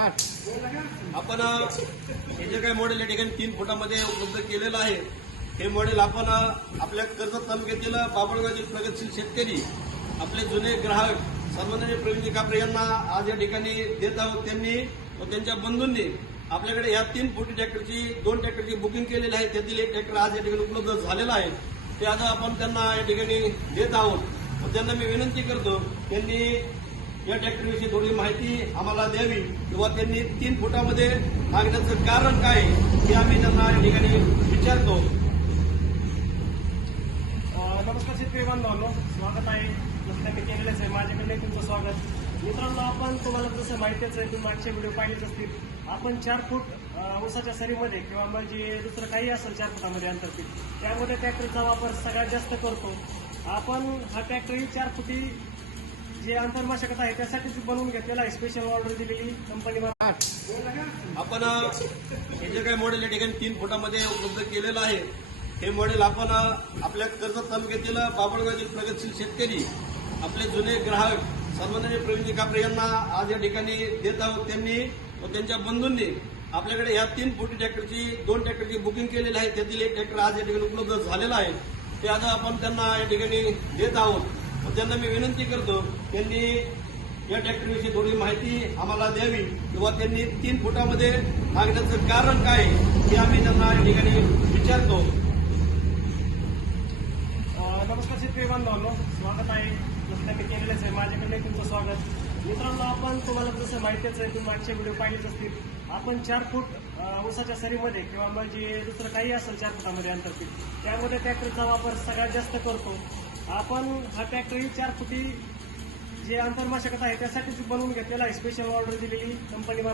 आपण हे जे काही मॉडेल या ठिकाणी 3 फुटामध्ये उपलब्ध केलेलं आहे, हे मॉडेल आपण आपल्या कर्जत तालुक्यातील बाभळगावतील प्रगतशील शेतकरी, आपले जुने ग्राहक सन्माननीय प्रवीण कापरे यांना आज या ठिकाणी देत आहोत. त्यांनी व त्यांच्या बंधूंनी आपल्याकडे या 3 फुटी ट्रॅक्टरची 2 ट्रॅक्टरची बुकिंग केलेली आहे. त्यातील एक ट्रॅक्टर आज या ठिकाणी उपलब्ध झालेला आहे. ते आज आपण त्यांना या ठिकाणी देत आहोत. व त्यांना मी विनंती करतो, त्यांनी या ट्रॅक्टरविषयी थोडी माहिती आम्हाला द्यावी किंवा त्यांनी 3 फुटामध्ये मागण्याचं कारण काय हे आम्ही त्यांना या ठिकाणी विचारतो. नमस्कार शेतकरी बांधवांनो, स्वागत आहे. जसं त्यांनी केलेलंच आहे, माझ्याकडे तुमचं स्वागत. मित्रांनो, आपण तुम्हाला जसं माहितीच आहे, तुम्ही मागचे व्हिडिओ पाहिलेच असतील. आपण 4 फूट ऊसाच्या सरीमध्ये किंवा म्हणजे दुसरं काही असेल 4 फुटामध्ये अंतरपीठ, त्यामध्ये ट्रॅक्टरचा वापर सगळ्यात जास्त करतो. आपण हा ट्रॅक्टर 4 फुटी जे अंतर मशागत आहे त्यासाठीच बनवून घेतलेला आहे. स्पेशल ऑर्डर दिलेली कंपनी. आपण हे जे काही मॉडेल या ठिकाणी 3 फुटामध्ये उपलब्ध केलेलं आहे, हे मॉडेल आपण आपल्या कर्जत तालुक्यातील बाभळगावतील प्रगतशील शेतकरी, आपले जुने ग्राहक सन्माननीय प्रवीण कापरे यांना आज या ठिकाणी देत आहोत. त्यांनी व त्यांच्या बंधूंनी आपल्याकडे या 3 फुटी ट्रॅक्टरची 2 ट्रॅक्टरची बुकिंग केलेली आहे. त्यातील एक ट्रॅक्टर आज या ठिकाणी उपलब्ध झालेला आहे. ते आज आपण त्यांना या ठिकाणी देत आहोत. व त्यांना मी विनंती करतो, त्यांनी या ट्रॅक्टरविषयी थोडी माहिती आम्हाला द्यावी किंवा त्यांनी 3 फुटामध्ये मागण्याचं कारण काय हे आम्ही त्यांना या ठिकाणी विचारतो. नमस्कार शेतकरी बांधवांनो, स्वागत आहे. जसं त्यांनी केलेलंच आहे, माझ्याकडे तुमचं स्वागत. मित्रांनो, आपण तुम्हाला जसं माहितीच आहे, तुम्ही मागचे व्हिडिओ पाहिलेच असतील. आपण 4 फूट ऊसाच्या सरीमध्ये किंवा म्हणजे दुसरं काही असेल 4 फुटामध्ये अंतरपीठ, त्यामध्ये ट्रॅक्टरचा वापर सगळ्यात जास्त करतो. आपण हा ट्रॅक्टर 4 फुटी जे अंतर मशागत आहे त्यासाठीच बनवून घेतलेला आहे. स्पेशल ऑर्डर दिलेली कंपनी.